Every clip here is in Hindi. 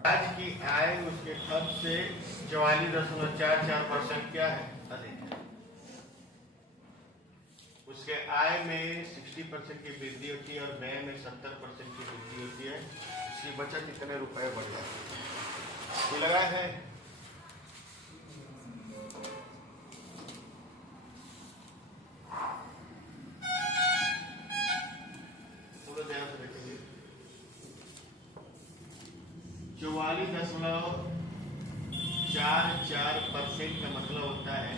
आज की आय उसके खर्च से 44.44% क्या है, अधिक है। उसके आय में 60% की वृद्धि होती है और व्यय में 70% की वृद्धि होती है। इसकी बचत कितने रुपए बढ़ जाती है, ये लगा है। थोड़ा ध्यान से देखेंगे। 44.44% का मतलब होता है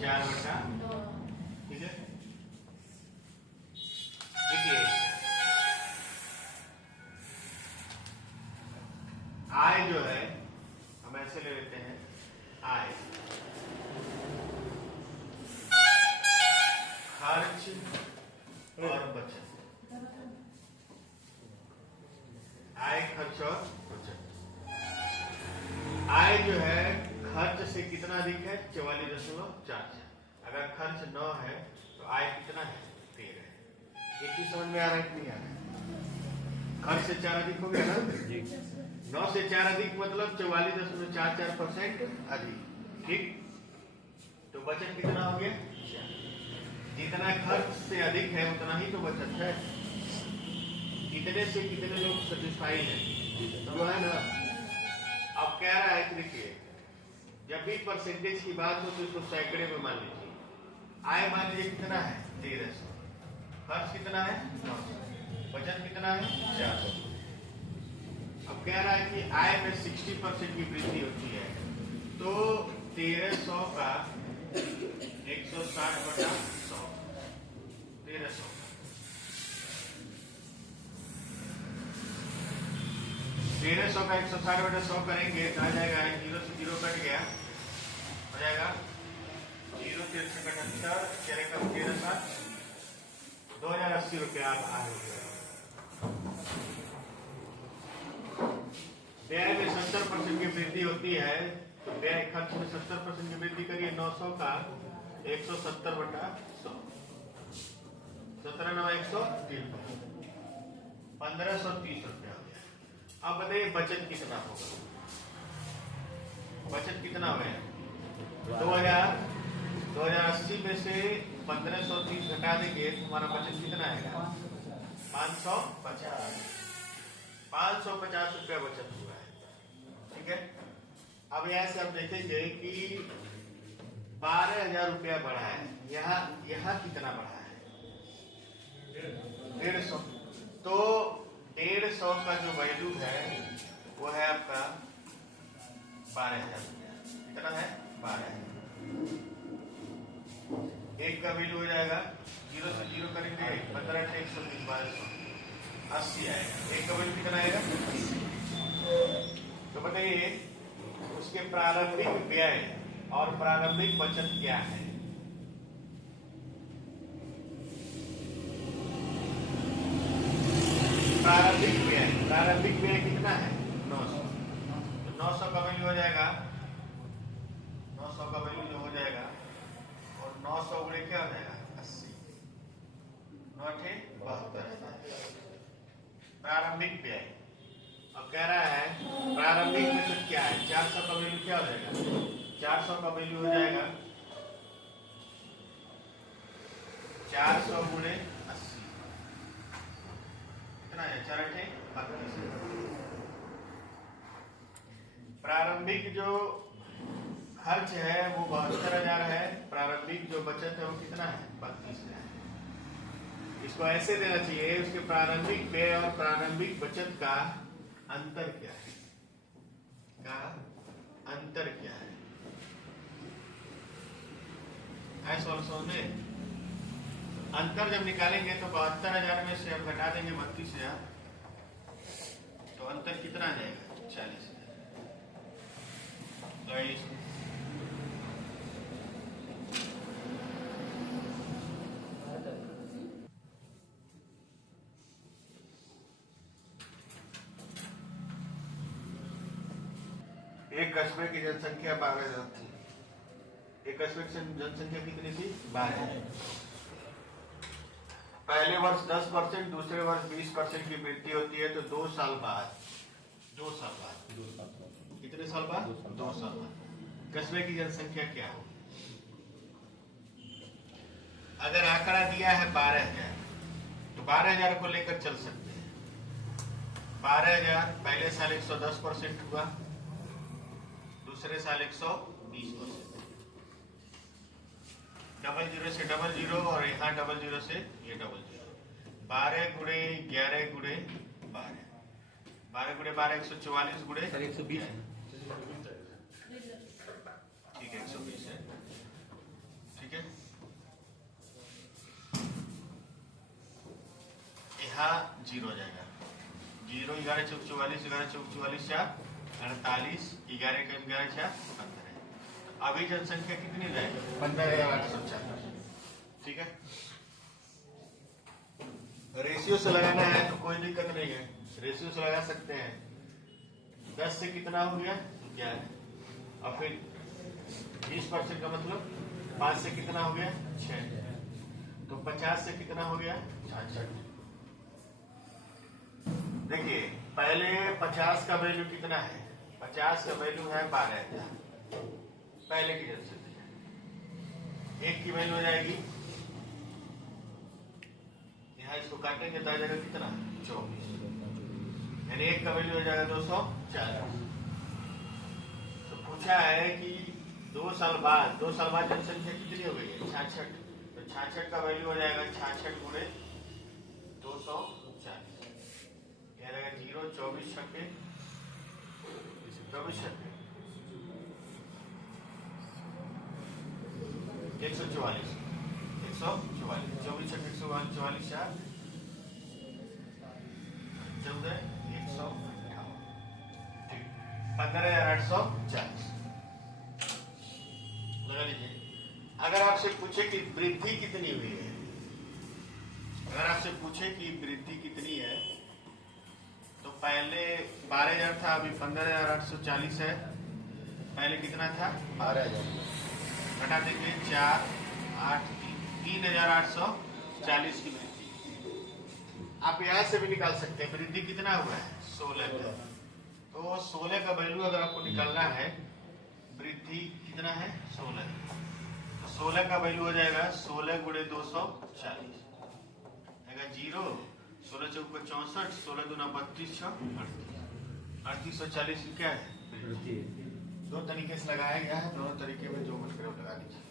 4/2। ठीक है, देखिए आय जो है हम ऐसे ले लेते हैं, आय खर्च और बचत, आय खर्च और बचत। आय जो है खर्च से कितना अधिक है, 44.44। अगर खर्च 9 है तो आय कितना है, 13 है। एक ही समझ में आ रहा है कि नहीं आ रहा है? खर्च से 4 अधिक हो गया ना, 9 से 4 अधिक मतलब 44.44% अधिक। ठीक, तो बचत कितना हो गया, 4। जितना खर्च से अधिक है उतना ही तो बचत है। कितने से कितने लोग सेटिस्फाई है, तो है ना। अब कह रहा है कि देखिए जब भी परसेंटेज की बात हो तो इसको सैकड़े में मान लीजिए। आय मान लीजिए कितना है, 1300। खर्च कितना है, 900। बचत कितना है, 400। अब कह रहा है कि आय में 60% की वृद्धि होती है, तो 1300 का 160/100, 1300 1300 का 160/100 करेंगे तो आ जाएगा, 0 से 0 कट गया, हो जाएगा 0 3 78 13 2080 रुपया आप आए हो गया। व्यय में 70% की वृद्धि होती है, तो व्यय खर्च में 70% की वृद्धि करिए। 900 का 170/100, 17 9 130, 1530 रुपया हो गया। अब बताइए बचत कितना होगा, बचत कितना हो गया, 2080 में से 1530 घटा देंगे तो हमारा बचत कितना आएगा, 550 रुपया बचत हुआ है। ठीक है, अब यहां से आप देखेंगे कि 12,000 रुपया बढ़ा है। यहाँ कितना बढ़ा है, 150। तो 150 का जो वैल्यू है वो है आपका 12,000 रुपया। कितना है, 12,000। एक का वैल्यू हो जाएगा, 0 से 0 करेंगे 15 120, 80 आएगा। एक का वैल्यू कितना आएगा, 80। तो बताइए उसके प्रारंभिक व्यय और प्रारंभिक बचत क्या है। प्रारंभिक व्यय कितना है, 900। तो 900 का वैल्यू हो जाएगा, 900 का वैल्यू जो हो जाएगा, और 900 गुणे क्या हो जाएगा, 80, 9 72 प्रारंभिक व्यय। अब कह रहा है प्रारंभिक बचत क्या है, 400 का वैल्यू क्या हो जाएगा, 400 का वैल्यू हो जाएगा 400 गुणे 80, कितना है, 4 32। प्रारंभिक जो खर्च है वो 72,000 है, प्रारंभिक जो बचत है वो कितना है, 32,000। इसको ऐसे देना चाहिए, उसके प्रारंभिक व्यय और प्रारंभिक बचत का अंतर क्या है, अंतर क्या है, ऐसा समझे। अंतर जब निकालेंगे तो 72,000 में से हम घटा देंगे 32,000, तो अंतर कितना आ जाएगा, 40,000। एक कस्बे की जनसंख्या 12,000 थी। एक कस्बे की जनसंख्या कितनी थी, 12। पहले वर्ष 10%, दूसरे वर्ष 20% की वृद्धि होती है, तो 2 साल बाद 2 साल बाद। कितने साल बाद? 2 साल बाद। कस्बे की जनसंख्या क्या हो? अगर आंकड़ा दिया है 12,000 तो 12,000 को लेकर चल सकते हैं। 12,000 पहले साल 110% हुआ, दूसरे साल 120%, डबल जीरो से डबल जीरो और यहाँ डबल जीरो से ये डबल जीरो। 12 गुणे 11 गुणे 12, 12 गुणे 12 144 गुणे 120, ठीक है 120 है, ठीक है। यहाँ जीरो जाएगा, जीरो 11 चौक 44, 11 चौक 44 4 48, 11 का 11 4 15। अभी जनसंख्या कितनी जाएगी? 15,840, ठीक है। रेशियो से लगाना है तो कोई दिक्कत नहीं है, रेशियो से लगा सकते हैं। 10 से कितना हो गया? 11, और फिर 20% का मतलब 5 से कितना हो गया? 6, तो 50 से कितना हो गया? 66। देखिए पहले 50 का वैल्यू कितना है? 50 का वैल्यू है 12,000 पहले की जनसंख्या। एक की वैल्यू हो जाएगी, यहाँ इसको काटेंगे तो आ जाएगा कितना? 24, यानी एक का वैल्यू हो जाएगा 240। तो पूछा है कि 2 साल बाद जनसंख्या कितनी हो गई है? 66। तो 66 का वैल्यू हो जाएगा 66 गुणे 240, यह रहेगा 0, 24 छक्के 24 छक्के 144, 24 छक्के 144 4 14 158, ठीक 15,840 लगा लीजिए। अगर आपसे पूछे कि वृद्धि कितनी हुई है, अगर आपसे पूछे कि वृद्धि कितनी है, तो पहले 12,000 था, अभी 15,840 है। पहले कितना था? 12,000, घटा देंगे 4 8 3,840 की वृद्धि। आप यहाँ से भी निकाल सकते हैं वृद्धि कितना हुआ है? 16 का। तो 16 का वैल्यू अगर आपको निकालना है, वृद्धि कितना है? 16। तो 16 का वैल्यू हो जाएगा 16 गुणे 240, आएगा 0, 16 चौक 64, 16 दूना 32 3840 की क्या है? दो तरीके से लगाया गया है, दोनों तरीके में जो मन करे लगा लीजिए।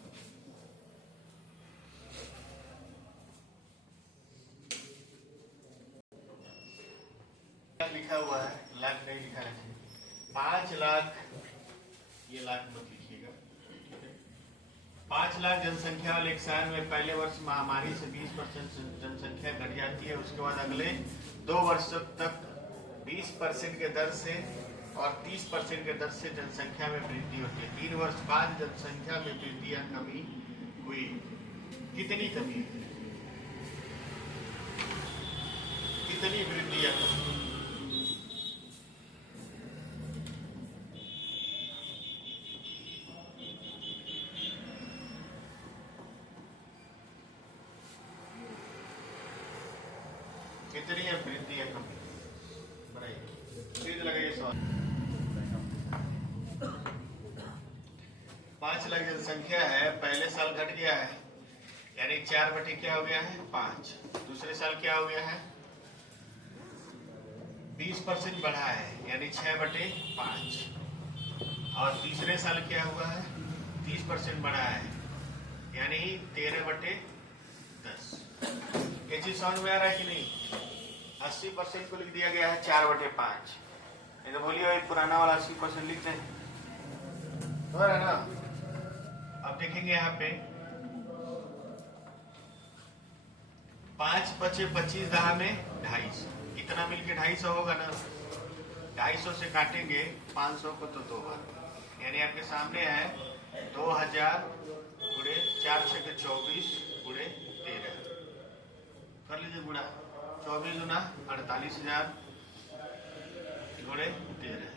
लिखा हुआ है, लाख नहीं लिखा है, 5 लाख, ये लाख मत लिखिएगा, 5 लाख जनसंख्या वाले एक साल में पहले वर्ष महामारी से 20% जनसंख्या घट जाती है। उसके बाद अगले 2 वर्ष तक 20% के दर से और 30% के दर से जनसंख्या में वृद्धि होती है। 3 वर्ष बाद जनसंख्या में वृद्धि या कमी हुई। कितनी कमी? कितनी वृद्धि या कमी? कितनी है वृद्धि या कमी? बताइए, लगाइए सवाल। 5 लाख जनसंख्या है, पहले साल घट गया है, यानी 4 बटे क्या हो गया है? 5। दूसरे साल क्या हो गया है? 20% बढ़ा है, यानी 6 बटे 5। और तीसरे साल क्या हुआ है? 30% बढ़ा है, यानी 13 बटे 10। ये चीज समझ में आ रहा है कि नहीं? 80% को लिख दिया गया है 4 बटे 5। नहीं तो बोलिए भाई पुराना वाला 80% लिखते हैं, तो है ना। अब देखेंगे यहाँ पे 5 बचे 25 दहा में 250, इतना मिलके 250 होगा ना। 250 से काटेंगे 500 को तो 2 बार, यानी आपके सामने है 2000 गुणे 4 छक्के 24 गुणे 13, कर लीजिए गुणा। 24 गुना 48,000 गुणे 13,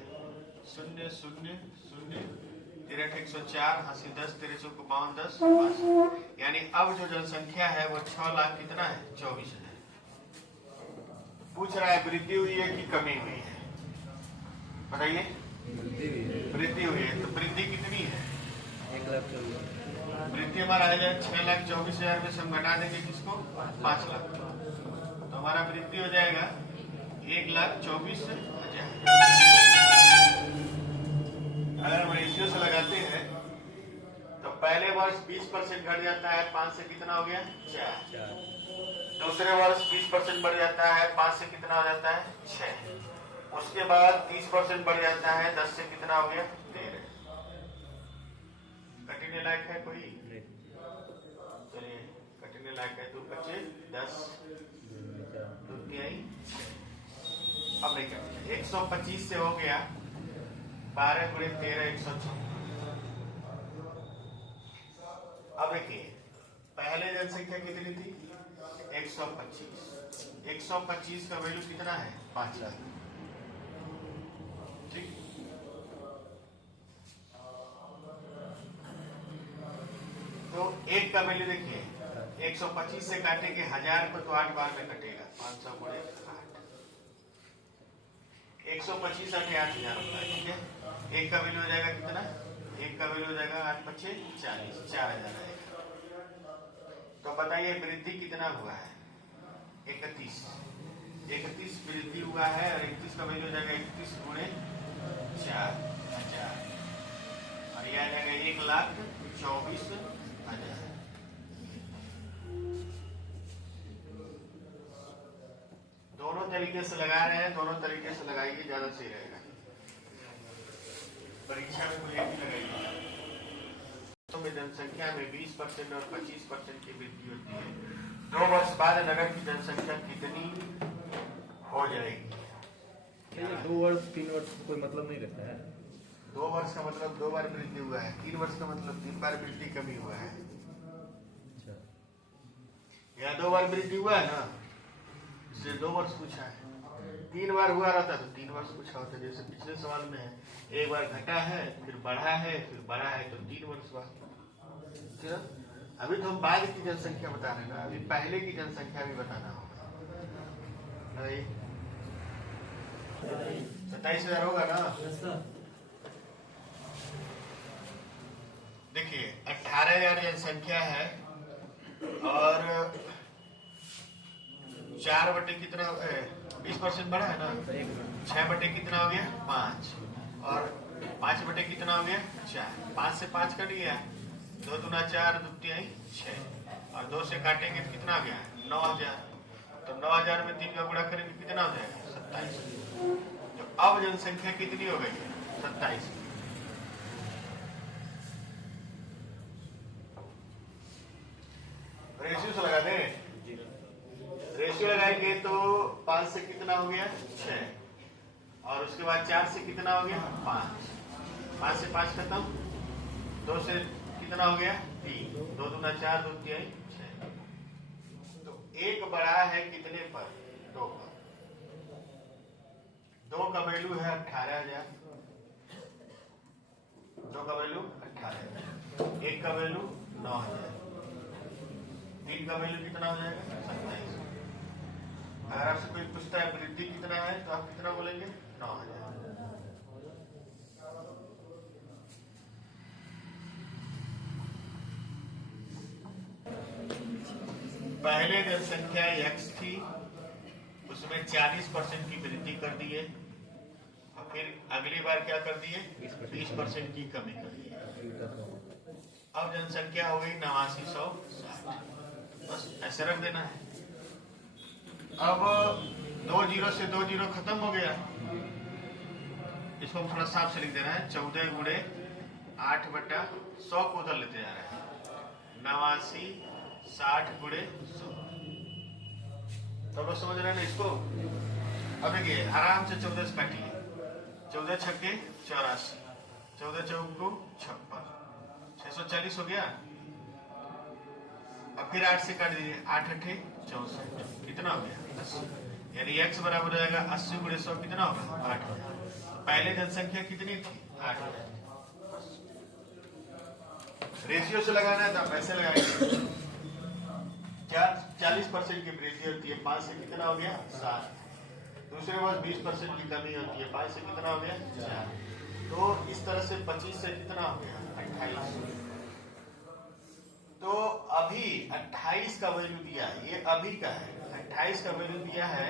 0 0 0 13 104, 80 10 13 चौक 52 10 5। यानी अब जो जनसंख्या है वो 6 लाख कितना है? 24,000। पूछ रहा है वृद्धि हुई है कि कमी हुई है? बताइए, वृद्धि हुई है। तो वृद्धि कितनी है? 1,24,000। वृद्धि हमारा आ जाए 6,24,000 में से हम घटा देंगे किसको? 5 लाख। तो हमारा वृद्धि हो जाएगा 1,24,000। अगर हम रेशियो से लगाते हैं तो पहले वर्ष 20% घट जाता है, 5 से कितना हो गया? 4। दूसरे वर्ष 20% बढ़ जाता है, 5 से कितना हो जाता है? 6। उसके बाद 30% बढ़ जाता है, 10 से कितना हो गया? 13। कटने लायक है कोई? चलिए, कटने लायक है। 2 बच्चे 10, 2 तिहाई 6। अब नहीं कटेगा। 125 से हो गया 12 गुणे 13, 114। अब देखिए, पहले जनसंख्या कितनी थी? 125। 125 का वैल्यू कितना है? 5 लाख। ठीक। तो एक का वैल्यू देखिए, 125 से काटेंगे 1000 को तो 8 बार में कटेगा। 500 गुणे 8, 125 8 8,000 होता है। ठीक है। एक का वैल्यू हो जाएगा कितना? एक का वैल्यू हो जाएगा 8 पच्चे 40, 4,000 आएगा। तो बताइए वृद्धि कितना हुआ है? 31। 31 वृद्धि हुआ है और 31 का वैल्यू हो जाएगा 31 गुणे 4,000 और यह आ जाएगा 1,24,000। दोनों तरीके से लगा रहे हैं, दोनों तरीके से लगाइए, ज्यादा सही रहेगा। परीक्षा में कोई एक ही लगाइए। तो जनसंख्या में 20% और 25% की वृद्धि होती है। 2 वर्ष बाद नगर की जनसंख्या कितनी हो जाएगी? 2 वर्ष 3 वर्ष कोई मतलब नहीं रहता है। 2 वर्ष का मतलब 2 बार वृद्धि हुआ है, 3 वर्ष का मतलब 3 बार वृद्धि कमी हुआ है। अच्छा, यहाँ 2 बार वृद्धि हुआ है ना, इसलिए 2 वर्ष पूछा है। 3 बार हुआ रहता तो 3 वर्ष पूछा होता। जैसे पिछले सवाल में है, एक बार घटा है, फिर बढ़ा है, फिर बढ़ा है, तो 3 वर्ष बाद। अभी तो हम बाद की जनसंख्या बता रहे हैं ना, अभी पहले की जनसंख्या भी बताना होगा। 27,000 होगा ना? देखिए 18,000 जनसंख्या है और 4 बटे कितना? 20% बढ़ा है ना। 6 बटे कितना हो गया? 5 और 5 बटे कितना हो गया? 4। 5 से 5 कट गया, 2 दूना 4, 2 तिहाई 6 और 2 से काटेंगे तो कितना आ गया? 9,000। तो 9,000 में 3 का गुणा करेंगे कितना हो जाएगा? 27। तो अब जनसंख्या कितनी हो गई है? 27। रेशियो से लगा दें। रेशियो लगाएंगे तो 5 से कितना हो गया? 6 और उसके बाद 4 से कितना हो गया? 5। 5 से 5 खत्म, 2 से कितना हो गया? 3, 2 दूना 4, 2 तिहाई 6। तो 1 बढ़ा है कितने पर? 2 पर। 2 का वैल्यू है 18,000। 2 का वैल्यू 18,000। 1 का वैल्यू 9,000। 3 का वैल्यू कितना हो जाएगा? 27। अगर आपसे कोई पूछता है वृद्धि कितना है तो आप कितना बोलेंगे? 9,000। पहले जनसंख्या x थी, उसमें 40% की वृद्धि कर दिए और फिर अगली बार क्या कर दिए? 20% की कमी कर दिए। अब जनसंख्या हो गई 89,160। बस ऐसे रख देना है। अब 2 जीरो से 2 जीरो खत्म हो गया, इसको थोड़ा साफ से लिख देना है। 14 गुणे 8 बटा 100 को उधर लेते जा रहे हैं। 89 60 गुणे 100। तो लोग समझ रहे हैं ना इसको? अब देखिए आराम से 14 से काटिए। 14 छक्के 84, 14 चौको 56, 640 हो गया। अब फिर 8 से काट दीजिए। 8 अठे 64, कितना हो गया? 80। यानी x बराबर हो जाएगा 80 गुणे 100, कितना होगा? 8,000। पहले जनसंख्या कितनी थी? 8,000। रेशियो से लगाना है तो आप ऐसे लगाएंगे। 40% की वृद्धि होती है, 5 से कितना हो गया? 7। दूसरे वर्ष 20% की कमी होती है, 5 से कितना हो गया 4। तो इस तरह से 25 से कितना हो गया 28। तो अभी 28 का वैल्यू दिया है, ये अभी का है। 28 का वैल्यू दिया है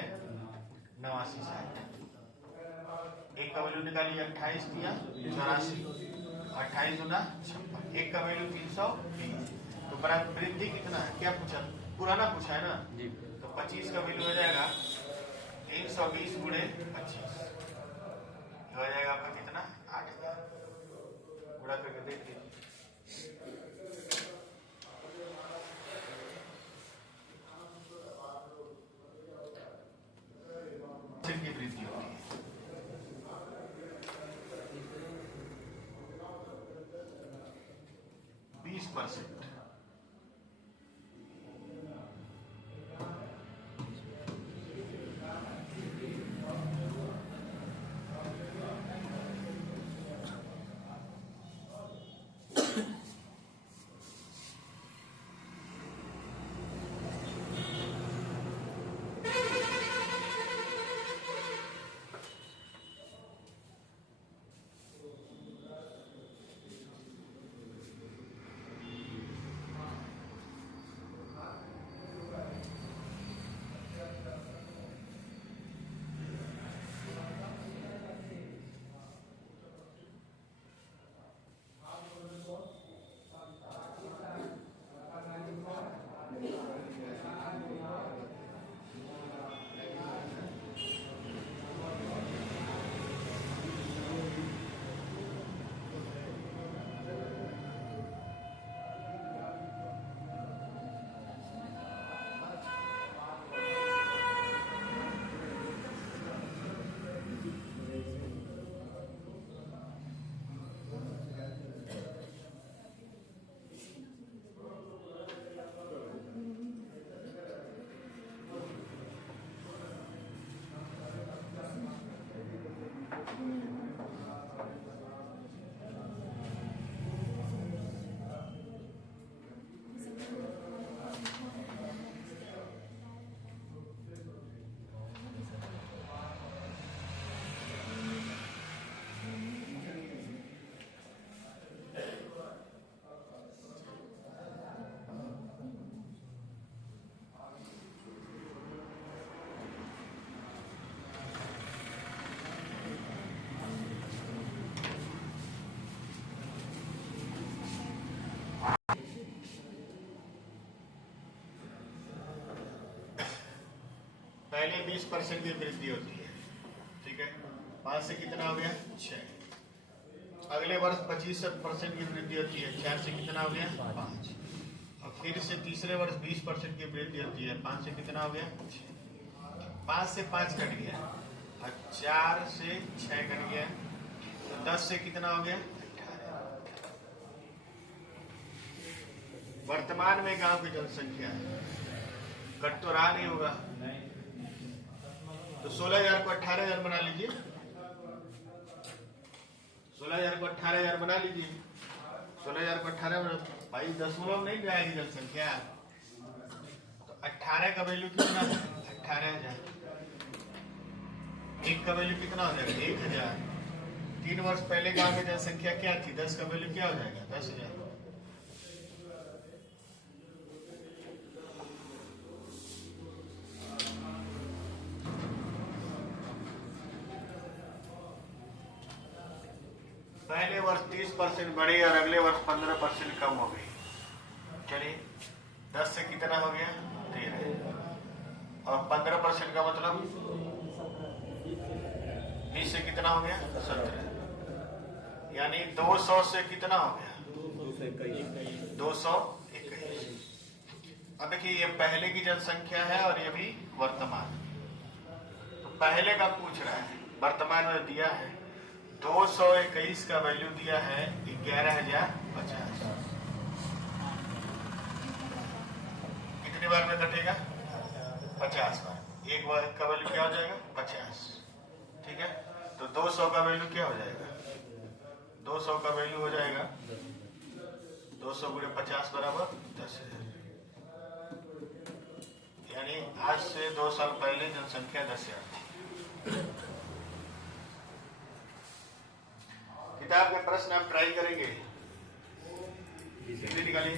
8960। एक का वैल्यू निकालिए, 28 दिया 84, 28 गुना 56, एक का वैल्यू 320। तो वृद्धि कितना है, क्या पूछा, पुराना पूछा है ना जी। तो 25 का वैल्यू हो जाएगा 320 गुणे 25, हो जाएगा आपका कितना 8000। गुणा करके देख लीजिए। की वृद्धि होती है। %20। पहले 20% की वृद्धि होती है, ठीक है। 5 से कितना हो गया 6। अगले वर्ष 25% की वृद्धि होती है, 4 से कितना हो गया 5। और फिर से तीसरे वर्ष 20% की वृद्धि होती है, 5 से कितना हो गया 6। 5 से 5 कट गया और 4 से 6 कट गया, तो 10 से कितना हो गया 18। वर्तमान में गांव की जनसंख्या है, कट तो रहा नहीं होगा, तो 16,000 को 18,000 बना लीजिए, 16,000 को 18,000 बना लीजिए। 16,000 को 18 भाई दशमलव नहीं जाएगी जनसंख्या, तो 18 का वैल्यू कितना है 18,000। एक का वैल्यू कितना हो जाएगा 1,000। 3 वर्ष पहले गांव की जनसंख्या क्या थी, 10 का वैल्यू क्या हो जाएगा 10,000। पहले वर्ष 30% बढ़ी और अगले वर्ष 15% कम हो गई। चलिए 10 से कितना हो गया 13 और 15% का मतलब 20 से कितना हो गया 17, यानी 200 से कितना हो गया 221। अब देखिए ये पहले की जनसंख्या है और ये भी वर्तमान, तो पहले का पूछ रहा है, वर्तमान में दिया है 221 का वैल्यू दिया है 11,050। कितनी बार में कटेगा 50 बार। एक बार का वैल्यू क्या हो जाएगा 50, ठीक है। तो 200 का वैल्यू क्या हो जाएगा 200 का वैल्यू हो जाएगा 200 गुणे 50 बराबर 10,000, यानी आज से 2 साल पहले जनसंख्या 10,000 थी। किताब के प्रश्न आप ट्राई करेंगे, हिंदी निकालिए।